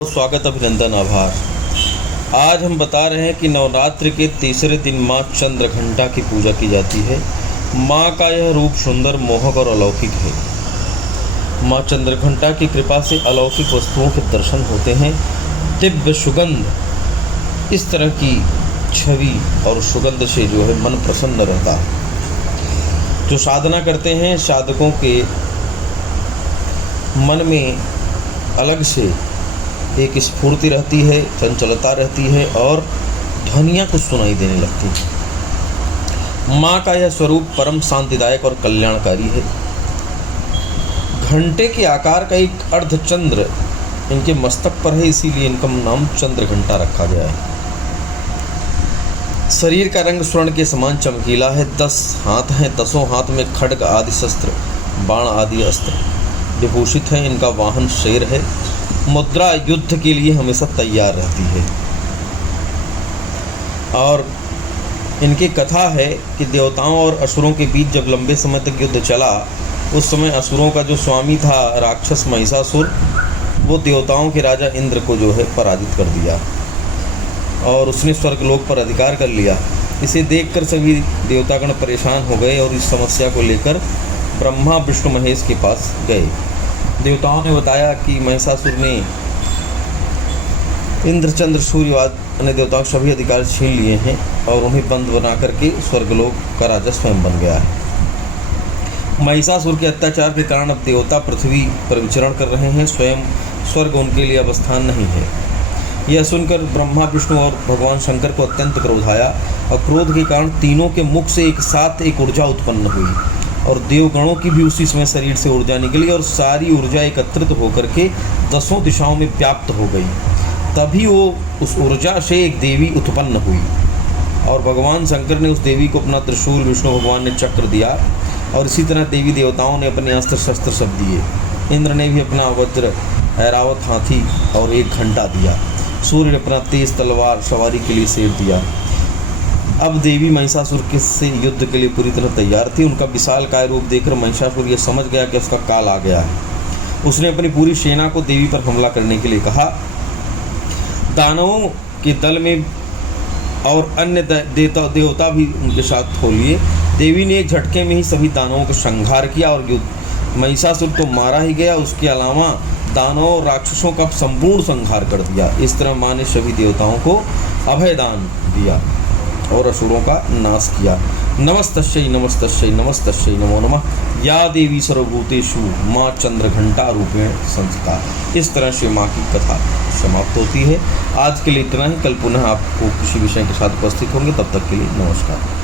स्वागत, अभिनंदन, आभार। आज हम बता रहे हैं कि नवरात्र के तीसरे दिन माँ चंद्रघंटा की पूजा की जाती है। माँ का यह रूप सुंदर, मोहक और अलौकिक है। माँ चंद्रघंटा की कृपा से अलौकिक वस्तुओं के दर्शन होते हैं। दिव्य सुगंध, इस तरह की छवि और सुगंध से जो है मन प्रसन्न रहता है। जो साधना करते हैं, साधकों के मन में अलग से एक स्फूर्ति रहती है, चंचलता रहती है और ध्वनियाँ कुछ सुनाई देने लगती हैं। माँ का यह स्वरूप परम शांतिदायक और कल्याणकारी है। घंटे के आकार का एक अर्धचंद्र इनके मस्तक पर है, इसीलिए इनका नाम चंद्रघंटा रखा गया है। शरीर का रंग स्वर्ण के समान चमकीला है। 10 हाथ हैं, 10 हाथ में खड्ग आदि शस्त्र, बाण आदि अस्त्र विभूषित हैं। इनका वाहन शेर है। मुद्रा युद्ध के लिए हमेशा तैयार रहती है। और इनकी कथा है कि देवताओं और असुरों के बीच जब लंबे समय तक युद्ध चला, उस समय असुरों का जो स्वामी था राक्षस महिषासुर, वो देवताओं के राजा इंद्र को जो है पराजित कर दिया और उसने स्वर्गलोक पर अधिकार कर लिया। इसे देखकर सभी देवतागण परेशान हो गए और इस समस्या को लेकर ब्रह्मा विष्णु महेश के पास गए। देवताओं ने बताया कि महिषासुर ने इंद्र, चंद्र, सूर्य आदि देवताओं के सभी अधिकार छीन लिए हैं और उन्हें बंद बना करके स्वर्गलोक का राजा स्वयं बन गया है। महिषासुर के अत्याचार के कारण अब देवता पृथ्वी पर विचरण कर रहे हैं। स्वयं स्वर्ग उनके लिए अब स्थान नहीं है। यह सुनकर ब्रह्मा, विष्णु और भगवान शंकर को अत्यंत क्रोध आया और क्रोध के कारण तीनों के मुख से एक साथ एक ऊर्जा उत्पन्न हुई और देवगणों की भी उसी समय शरीर से ऊर्जा निकली और सारी ऊर्जा एकत्रित होकर के 10 दिशाओं में व्याप्त हो गई। तभी वो उस ऊर्जा से एक देवी उत्पन्न हुई और भगवान शंकर ने उस देवी को अपना त्रिशूल, विष्णु भगवान ने चक्र दिया और इसी तरह देवी देवताओं ने अपने अस्त्र शस्त्र सब दिए। इंद्र ने भी अपना वज्र, ऐरावत हाथी और एक घंटा दिया। सूर्य ने अपना तेज तलवार सवारी के लिए शेर दिया। अब देवी महिषासुर के से युद्ध के लिए पूरी तरह तैयार थी। उनका विशालकाय रूप देखकर महिषासुर यह समझ गया कि उसका काल आ गया है। उसने अपनी पूरी सेना को देवी पर हमला करने के लिए कहा। दानवों के दल में और अन्य देवता भी उनके साथ हो लिए। देवी ने एक झटके में ही सभी दानवों का संहार किया और महिषासुर तो मारा ही गया, उसके अलावा दानवों और राक्षसों का संपूर्ण संहार कर दिया। इस तरह माँ ने सभी देवताओं को अभयदान दिया और असुरों का नाश किया। नमस्तस्यै नमस्तस्यै नमस्तस्यै नमो नमः। या देवी सर्वभूतेषु माँ चंद्रघंटा रूपेण संस्था। इस तरह से माँ की कथा समाप्त होती है। आज के लिए इतना ही। कल पुनः आपको किसी विषय के साथ उपस्थित होंगे। तब तक के लिए नमस्कार।